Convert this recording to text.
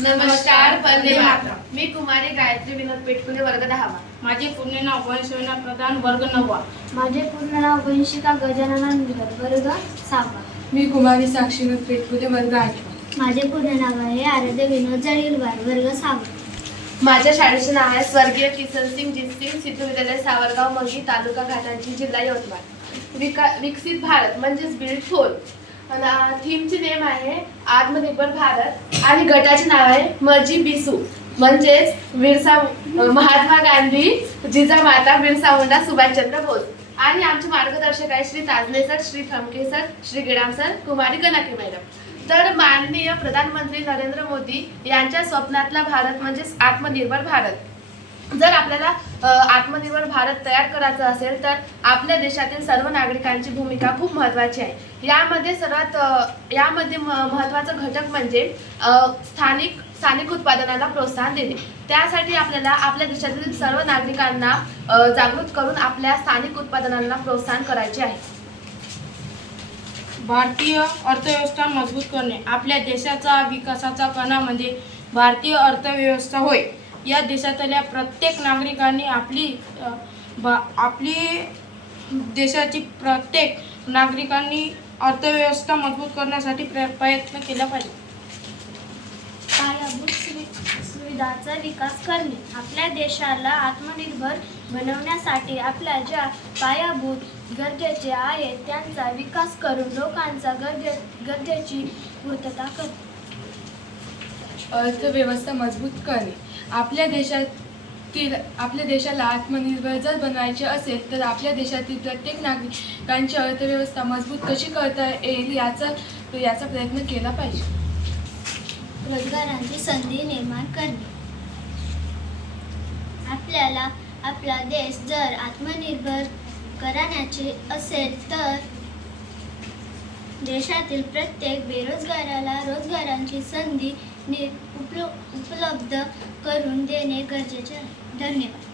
नमस्कार, वंदे मातरम. मी कुमारी गायत्री विनोद पेटकुले, वर्ग 10वा. माझे पूर्ण नाव वंशविना प्रधान, वर्ग 9वा. माझे पूर्ण नाव वंशिका गजानन विनोद, वर्ग 6वा. मी कुमारी साक्षी विनोद पेटकुले, वर्ग 8वा. माझे पूर्ण नाव आहे आराध्य विनोद जळीलवार, वर्ग 6वा. माझ्या शाळेचे नाव आहे स्वर्गीय किसनसिंग जीतसिंग सिद्धू विद्यालय, सावरगाव, मंगी, तालुका घाटांची, जिल्हा यवतमाळ. विकसित भारत म्हणजेच बिल्ड फोर. थीमची नेम आहे आत्मनिर्भर भारत आणि गटाचे नाव आहे मजी बिसू म्हणजेच महात्मा गांधी, जिजामाता, बिरसा मुंडा, सुभाषचंद्र बोस. आणि आमचे मार्गदर्शक आहे Shri Tajne sir, Shri Thamke sir, Shri Gidam sir, कुमारी गणाके मॅडम. तर माननीय प्रधानमंत्री नरेंद्र मोदी यांच्या स्वप्नातला भारत म्हणजेच आत्मनिर्भर भारत. जर आपल्याला आत्मनिर्भर भारत तयार करायचं असेल तर आपल्या देशातील सर्व नागरिकांची भूमिका खूप महत्त्वाची आहे. यामध्ये महत्त्वाचा घटक म्हणजे स्थानिक उत्पादनाला प्रोत्साहन देणे. त्यासाठी आपल्याला आपल्या देशातील सर्व नागरिकांना जागृत करून आपल्या स्थानिक उत्पादनांना प्रोत्साहन करायचे आहे. भारतीय अर्थव्यवस्था मजबूत करणे. आपल्या देशाचा विकासाचा कणा म्हणजे भारतीय अर्थव्यवस्था होय. या देशातल्या प्रत्येक नागरिकांनी देशाची प्रत्येक नागरिकांनी अर्थव्यवस्था मजबूत करण्यासाठी प्रयत्न केला पाहिजे. पायाभूत सुविधांचा विकास करणे. आपल्या देशाला आत्मनिर्भर बनवण्यासाठी आपल्या ज्या पायाभूत गरजेचे आहेत त्यांचा विकास करून लोकांच्या गरजेची पूर्तता करणे. अर्थव्यवस्था मजबूत करणे. आपल्या देशाला आत्मनिर्भर जर बनवायचे असेल तर आपल्या देशातील प्रत्येक नागरिकांची अर्थव्यवस्था मजबूत कशी करता येईल याचा प्रयत्न केला पाहिजे. रोजगारांची संधी निर्माण करणे. आपल्याला आपला देश जर आत्मनिर्भर करायचे असेल तर देशातील प्रत्येक बेरोजगाराला रोजगारांची संधी उपलब्ध करून देणे गरजेचे आहे. धन्यवाद.